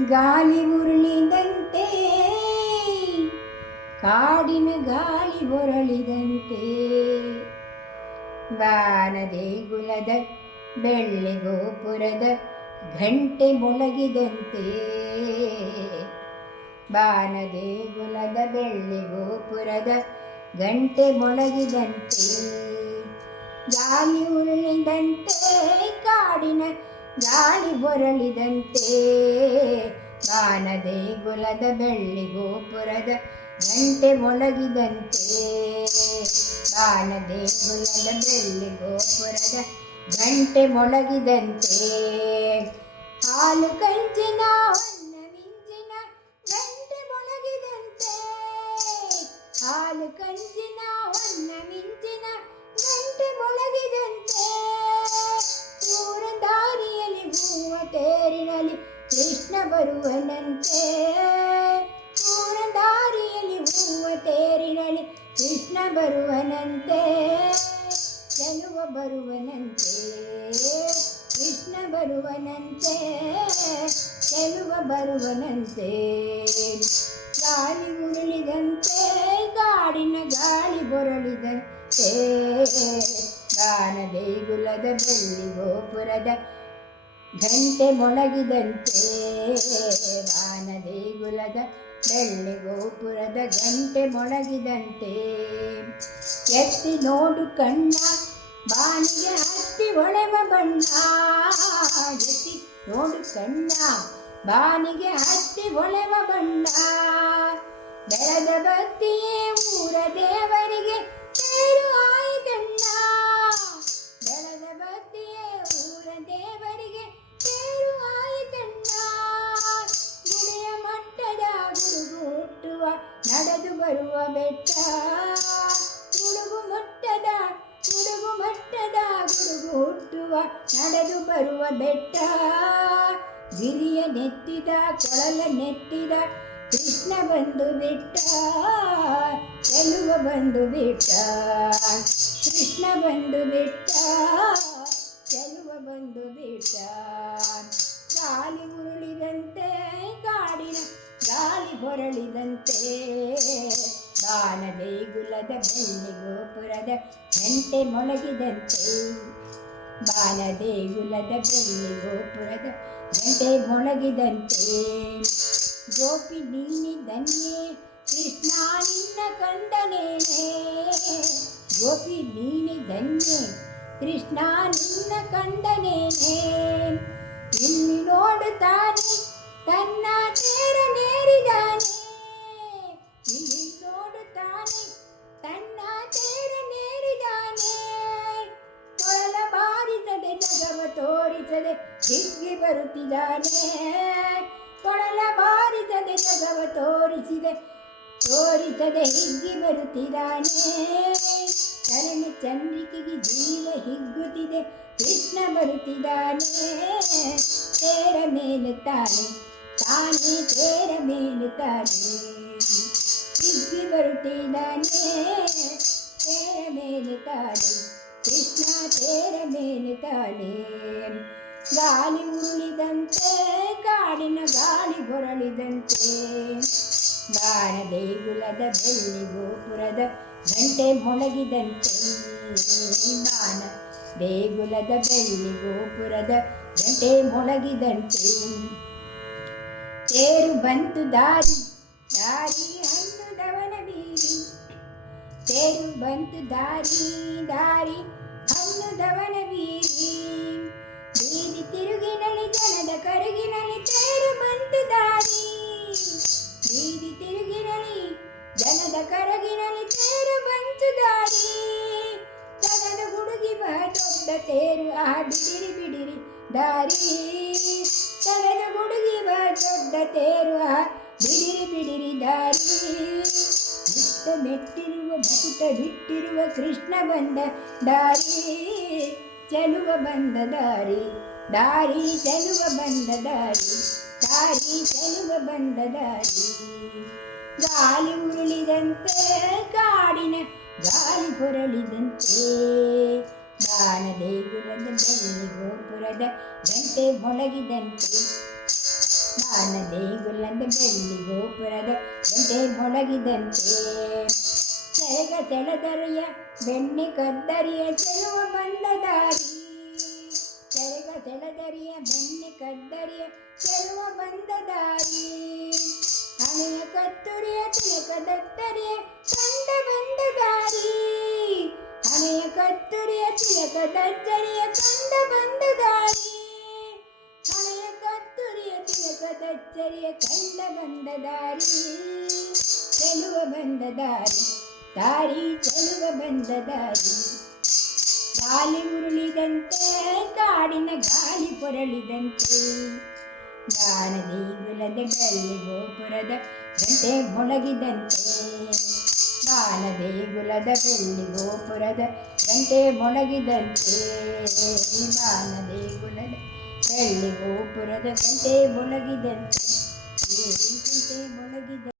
ಗಾಳಿ ಉರುಳಿದಂತೆ, ಕಾಡಿನ ಗಾಳಿ ಹೊರಳಿದಂತೆ ಬಾನದೇಗುಲದ ಬೆಳ್ಳಿ ಗೋಪುರದ ಘಂಟೆ ಮೊಳಗಿದಂತೆ. ಬಾನದೇಗುಲದ ಬೆಳ್ಳಿ ಗೋಪುರದ ಗಂಟೆ ಮೊಳಗಿದಂತೆ. ಗಾಳಿ ಉರುಳಿದಂತೆ, ಕಾಡಿನ ಗಾಳಿ ಹೊರಳಿದಂತೆ ಬಾನದೇಗುಲದ ಬೆಳ್ಳಿ ಗೋಪುರದ ಗಂಟೆ ಮೊಳಗಿದಂತೆ ಬಾನದೇಗುಲದ ಬೆಳ್ಳಿ ಗೋಪುರದ ಗಂಟೆ ಮೊಳಗಿದಂತೆ ಹಾಲು ಕಂಚಿನ ಹೊನ್ನ ಮಿಂಚಿನ ಗಂಟೆ ಮೊಳಗಿದಂತೆ ಹಾಲು ಕಂಚಿನ ಬರುವನಂತೆ. ಊರ ದಾರಿಯಲ್ಲಿ ಹೂವ ತೇರಿನಲ್ಲಿ ಕೃಷ್ಣ ಬರುವನಂತೆ. ಚೆಲುವ ಬರುವನಂತೆ, ಕೃಷ್ಣ ಬರುವನಂತೆ ಚೆಲುವ ಬರುವನಂತೆ. ಗಾಳಿ ಉರುಳಿದಂತೆ ಗಾಡಿನ ಗಾಳಿ ಬೊರಳಿದಂತೆ. ಗಾನ ದೇಗುಲದ ಬೆಳ್ಳಿ ಗೋಪುರದ ಗಂಟೆ ಮೊಳಗಿದಂತೆ ವಾನ ದೇಗುಲದ ಬೆಳ್ಳಿ ಗೋಪುರದ ಗಂಟೆ ಮೊಳಗಿದಂತೆ. ಎತ್ತಿ ನೋಡು ಕಣ್ಣ, ಬಾನಿಗೆ ಹತ್ತಿ ಹೊಳೆವ ಬಣ್ಣ. ಎತ್ತಿ ನೋಡು ಕಣ್ಣ, ಬಾನಿಗೆ ಹತ್ತಿ ಹೊಳೆವ ಬಣ್ಣ. ಬೆಳೆದ ಬತ್ತಿಯೇ ಊರ ದೇವರಿಗೆ ಆಯಿತಣ್ಣ ಬರುವ ಬೆಟ್ಟ. ಗುಡುಗು ಮುಟ್ಟದ, ಗುಡುಗು ಮಟ್ಟದ, ಗುಡುಗು ಹುಟ್ಟುವ, ನಡೆದು ಬರುವ ಬೆಟ್ಟ. ಗಿರಿಯ ನೆತ್ತಿದ, ಕೊಳಲ ನೆತ್ತಿದ, ಕೃಷ್ಣ ಬಂದು ಬಿಟ್ಟ. ಚೆಲುವ ಬಂದು ಬಿಟ್ಟ. ಕೃಷ್ಣ ಬಂದು ಬಿಟ್ಟ. ಚೆಲುವ ಬಂದು ಬಿಟ್ಟ. ಗಾಳಿ ಉರುಳಿದಂತೆ ಹೊರಳಿದಂತೆ. ದೇಗುಲದ ಬೆಳ್ಳಿ ಗೋಪುರದ ಗಂಟೆ ಮೊಳಗಿದಂತೆ. ಬಾನ ದೇಗುಲದ ಬೆಳ್ಳಿ ಗೋಪುರದ ಗಂಟೆ ಮೊಳಗಿದಂತೆ. ಗೋಪಿ ನೀನಿ ಧನ್ಯೆ, ಕೃಷ್ಣ ನಿನ್ನ ಕಂಡನೇನೆ ಗೋಪಿ ನೀನಿ ಧನ್ಯೆ, ಕೃಷ್ಣ ನಿನ್ನ ಕಂದನೇ ಇಲ್ಲಿ ನೋಡುತ್ತಾನೆ ತನ್ನ ತೋರಿಸದೆ ಹಿಗ್ಗಿ ಬರುತ್ತಿದ್ದಾನೆ ಕೊಳಲ ಬಾರಿಸದೆ ಜಗವ ತೋರಿಸಿದೆ ತೋರಿಸದೆ ಹಿಗ್ಗಿ ಬರುತ್ತಿದ್ದಾನೆ ಕರಣಿ ಚಂದ್ರಿಕೆಗೆ ಜೀವ ಹಿಗ್ಗುತ್ತಿದೆ ಕೃಷ್ಣ ಬರುತ್ತಿದ್ದಾನೆ ತೇರ ಮೇಲೆ ತಾನೆ ತಾನೇ ತೇರ ಮೇಲೆ ತಾನೆ ಹಿಗ್ಗಿ ಬರುತ್ತಿದ್ದಾನೆ ತೇರ ಮೇಲೆ ತಾನೆ ಕೃಷ್ಣ ತೇರ ಮೇಲೆ ತಾನೆ ಗಾಳಿ ಉರುಳಿದಂತೆ ಕಾಡಿನ ಗಾಳಿ ಹೊರಳಿದಂತೆ. ಬಾರ ದೇಗುಲದ ಬೆಳ್ಳಿ ಗೋಪುರದ ಗಂಟೆ ಮೊಳಗಿದಂತೆ. ಬಾಣ ದೇಗುಲದ ಬೆಳ್ಳಿ ಗೋಪುರದ ಗಂಟೆ ಮೊಳಗಿದಂತೆ. ತೇರು ಬಂತು ದಾರಿ ದಾರಿ ಹಣ್ಣುದವನ ಬೀರಿ. ತೇರು ಬಂತು ದಾರಿ ದಾರಿ ಹಣ್ಣುದವನ ಬೀರಿ ತೇರು ಆ ಬಿಡಿರಿ ಬಿಡಿರಿ ದಾರಿ. ಜನದ ಗುಡುಗಿ ಬಾ ದೊಡ್ಡ ತೇರು ಆ ಬಿಡಿರಿ ಬಿಡಿರಿ ದಾರಿ. ಮುತ್ತ ಮೆಟ್ಟಿರುವ ಮಕುಟ ಬಿಟ್ಟಿರುವ ಕೃಷ್ಣ ಬಂದ ದಾರಿ. ಚೆಲುವ ಬಂದ ದಾರಿ. ದಾರಿ ಚೆಲುವ ಬಂದ ದಾರಿ. ದಾರಿ ಚೆಲುವ ಬಂದ ದಾರಿ. ಗಾಳಿ ಉರುಳಿದಂತೆ ಕಾಡಿನ ಗಾಳಿ ಹೊರಳಿದಂತೆ. ದಾನ ದೇಗುಲದ ಬೆಳ್ಳಿ ಗೋಪುರದ ಗಂಟೆ ಮೊಳಗಿದಂತೆ. ಗಾನ ದೇಗುಲದ ಬೆಳ್ಳಿ ಗೋಪುರದ ಗಂಟೆ ಮೊಳಗಿದಂತೆ. ಸೆರಗ ಸೆಳೆದರಿಯ ಬೆಣ್ಣೆ ಕದ್ದರಿಯ ಚೆಲುವ ಬಂದ ದಾರಿ. ಸೆರಗ ಸೆಳೆದರಿಯ ಬೆಣ್ಣೆ ಕದ್ದರಿಯ ಚೆಲುವ ಬಂದ ದಾರಿ. ಹಣೆಯ ಕತ್ತುರಿಯ ತಿಲಕ ದತ್ತರಿಯ ಕಂಡ ಬಂದ ದಾರಿ. ಹಣೆಯ ಕತ್ತರಿಯ ತಿಲಕ ದತ್ತರಿಯ ಕಂಡ ಬಂದ ದಾರಿ ಹಣೆಯ ಕತ್ತುರಿಯ ತಿಲಕ ದತ್ತರಿಯ ಕಂಡ ಬಂದ ದಾರಿ ಚೆಲುವ ಬಂದ ದಾರಿ ದಾರಿ ಚೆಲುವ ಬಂದ ದಾರಿ ಗಾಲಿ ಉರುಳಿದಂತೆ, ಕಾಡಿನ ಗಾಳಿ ಪೊರಳಿದಂತೆ. ಗಾನ ದೇಗುಲದ ಬೆಳ್ಳಿ ಗೋಪುರದ ಗಂಟೆ ಮೊಳಗಿದಂತೆ. ಗಾನ ದೇಗುಲದ ಬೆಳ್ಳಿ ಗೋಪುರದ ಗಂಟೆ ಮೊಳಗಿದಂತೆ. ಕಾಲ ದೇಗುಲದ ಬೆಳ್ಳಿ ಗೋಪುರದ ಗಂಟೆ ಮೊಳಗಿದಂತೆ. ಗಂಟೆ ಮೊಳಗಿದ